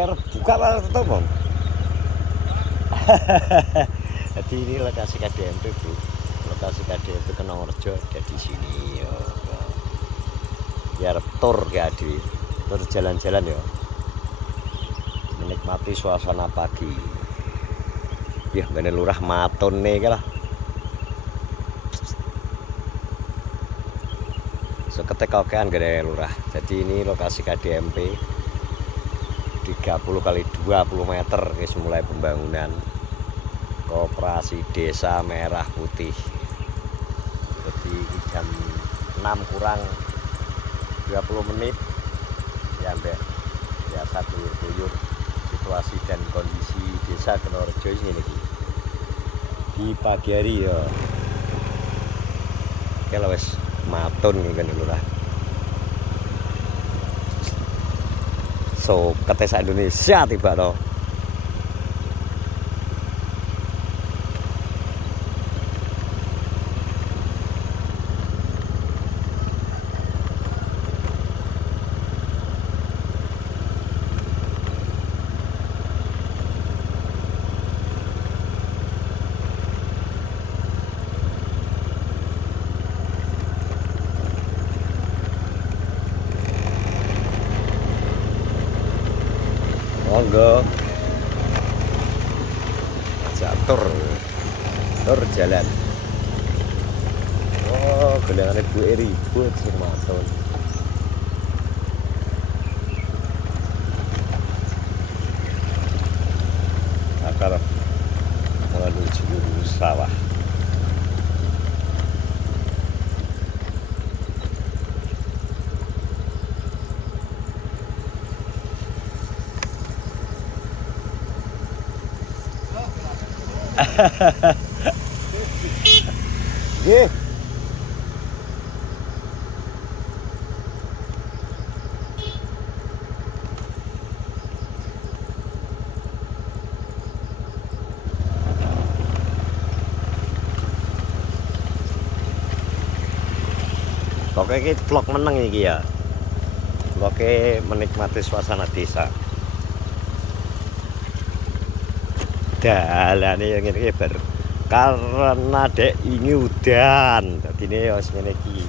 Kayak buka apa tutup, Bang? Jadi ini lokasi KDMP, Bro. Lokasi KDMP Kenongrejo ada di sini ya. Biar tur kayak di tur jalan-jalan ya. Menikmati suasana pagi. Ya, ngene lurah matone iki lah. Seketika okean gede lurah. Jadi ini lokasi KDMP 30 kali 20 meter guys, mulai pembangunan Koperasi Desa Merah Putih. Jadi jam 6 kurang 20 menit ya mbak, biasa tuyur-tuyur situasi dan kondisi desa Kenongrejo ini di pagi hari ya. Oke lah wes matun nih kan lurah. So ketesa Indonesia tiba no. Monggo tur jalan. Oh, gelangan Bu ribut sing matun. Akar menuju sawah. Nggih. Pokoknya iki vlog meneng iki ya. Vlognya menikmati suasana desa. Dalane yang ngene iki bar karena dek ini udan. Dadi ne wis ngene iki.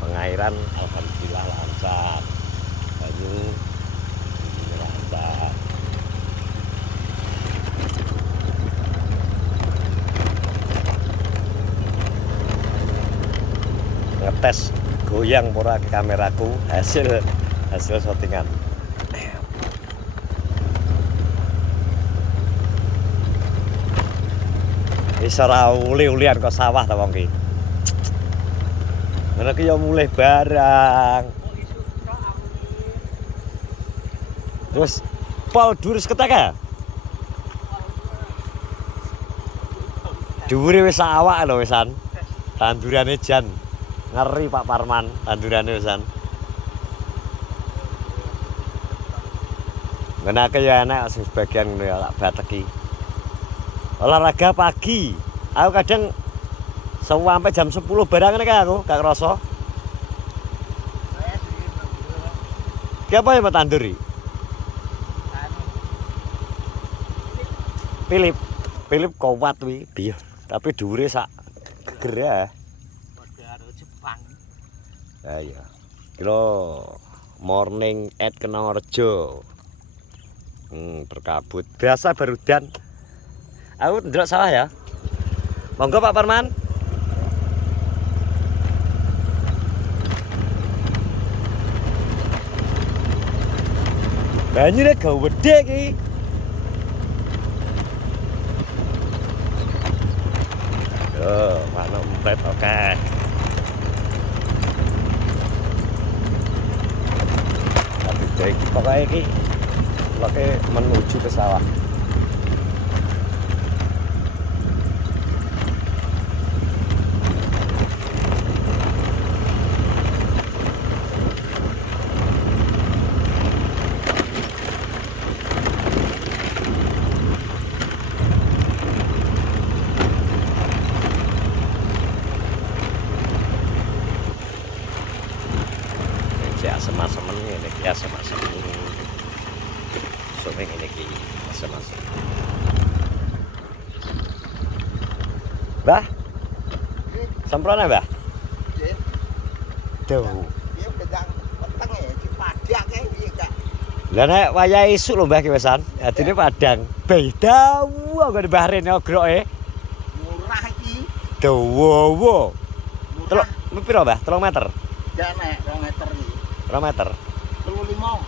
Pengairan alhamdulillah lancar. Banyu lancar. Ngetes goyang pura ke kameraku, hasil shootingan. Bisa uli-ulian kok sawah ta wong ki. Ngene ki ya mulih barang. Terus pol durus ketek ya? Dhuwure wis awak lho wisan. Tandurane jan. Ngeri Pak Parman, tandurane wisan. Ngenake ya enak sing sebagian ngono ya tak bateki. Olahraga pagi. Aku kadang sampai jam 10 barang ngene aku, gak kerasa. Ki apa ya Pak Tanduri? Philip kuat wi, piye. Tapi dhuwure sak geger ya. Ya iya. Kilo morning at Kenongrejo. Berkabut. Biasa berudan. Aku ndelok sawah ya. Monggo Pak Parman. Banyune gede iki. Yo, mana empret oke. Jadi pokoknya ini menuju ke sawah. asem-asem ngene iki asem-asem. Sume ngene iki asem-asem. Mbah. Semprone, Mbah? Nggih. Duh. Iya gedang peteng ya dipadhak kae piye, Kak? Lah nek wayah isuk lho Mbah ki wesan. Adine Padang. Beda kok Mbah Rene ogroke. Murah iki. Dawa. Murah. Piro, Mbah? 3 meter. Ya nek 2 meter iki. 2 meter. 35.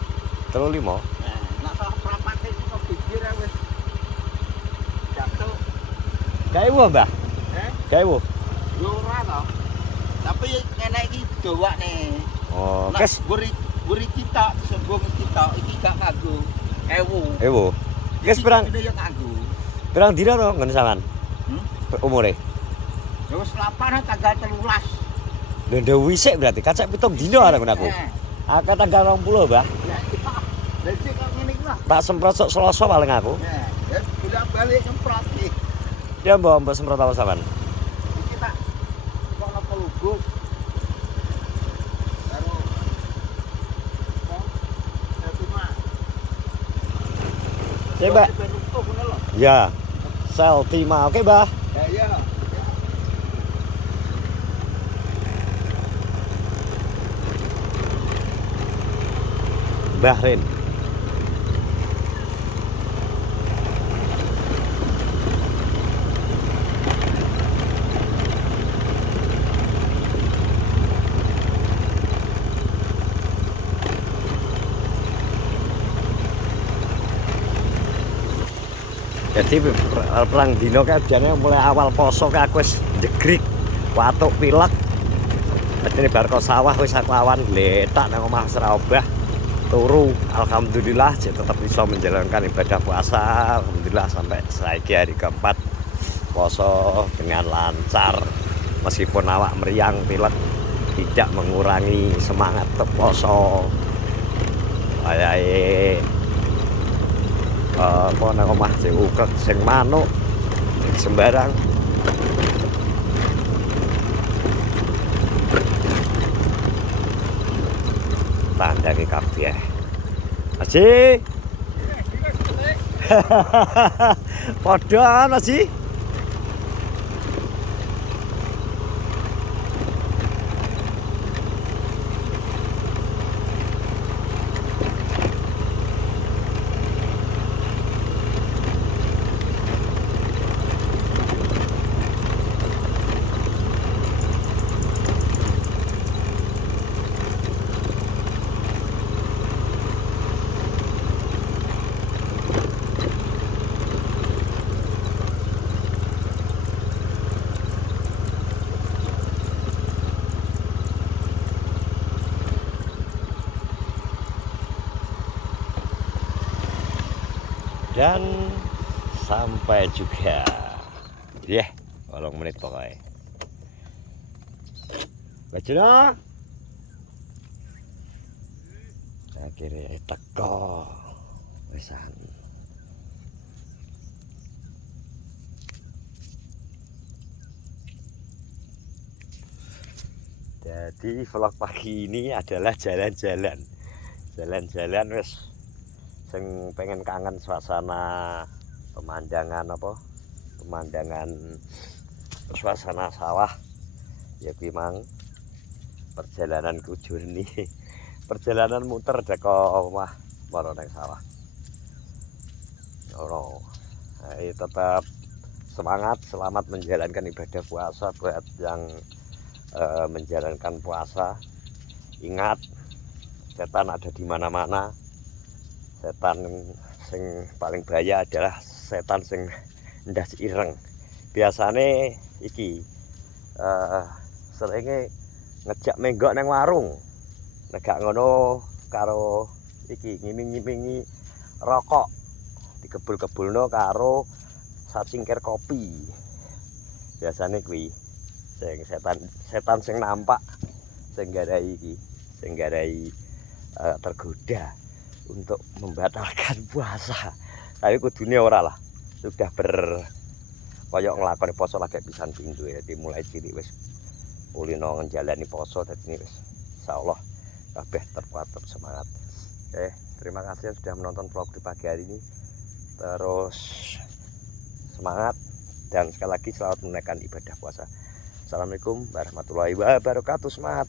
35. Nah, nek sak prapate kok pinggir wis jatuh. Gawe wo, Mbah? Gawe wo. Yo ora to. Tapi ngene iki dawane. Oh, Nek kes buri kita sembung kita iki gak kanggo 1000. ewo. Kes pirang Iki yo kanggo. pirang dina to ngene sampean? Umure. Ya wis 8 tanggal 13. Lho ndak wisik berarti kacak 7 dina arek aku. Akeh tanggal 20, Mbah. Ya iya. Lah sik kok ngene iki lah. Tak semprot sok Selasa paling aku. Ya bolak-balik nyemprot iki. Ya mbok semprot apa sampean? Iki tak kok napa lubuk. Karo Coba. Ya. Seltima. Oke, Mbah. Ya iya. Mbah Rin. Jadi perang dino kejane mulai awal poso ke aku wis jegrik, watuk pilek. Dadi bar kok sawah wis aku awan letak nang omah Serobah. Turu, alhamdulillah tetap bisa menjalankan ibadah puasa. Alhamdulillah sampai saiki hari keempat poso dengan lancar. Meskipun awak meriang pilek tidak mengurangi semangat poso. Ayahe apa nang omah sing ukrek sing manuk sembarang. Tandangi kabeh. Aji. Padha Aji. Dan sampai juga ya 8 menit pokoknya bajuna akhirnya teko wisan. Jadi vlog pagi ini adalah jalan-jalan wis sing pengen kangen suasana pemandangan suasana sawah ya kuwi mang perjalanan kujurni perjalanan muter teko omah maro nang sawah. Tetap semangat, selamat menjalankan ibadah puasa buat yang menjalankan puasa. Ingat, setan ada di mana-mana. Setan sing paling bahaya adalah setan sing ndas ireng. Biasane iki seringe ngejak menggok nang warung. Nek gak ngono karo iki ngiming-ngimingi rokok dikebul-kebulno karo sacingkir kopi. Biasane kuwi sing setan sing nampak sing garai iki, sing garai tergoda untuk membatalkan puasa. Tapi kudune ora lah. Sudah koyok nglakoni poso lagi pisan pintu ya. Jadi mulai cilik wis mulino njalani poso dadi wis insyaallah kabeh terkuat semangat. Oke, terima kasih yang sudah menonton vlog di pagi hari ini. Terus semangat dan sekali lagi selamat menunaikan ibadah puasa. Assalamualaikum warahmatullahi wabarakatuh. Semangat.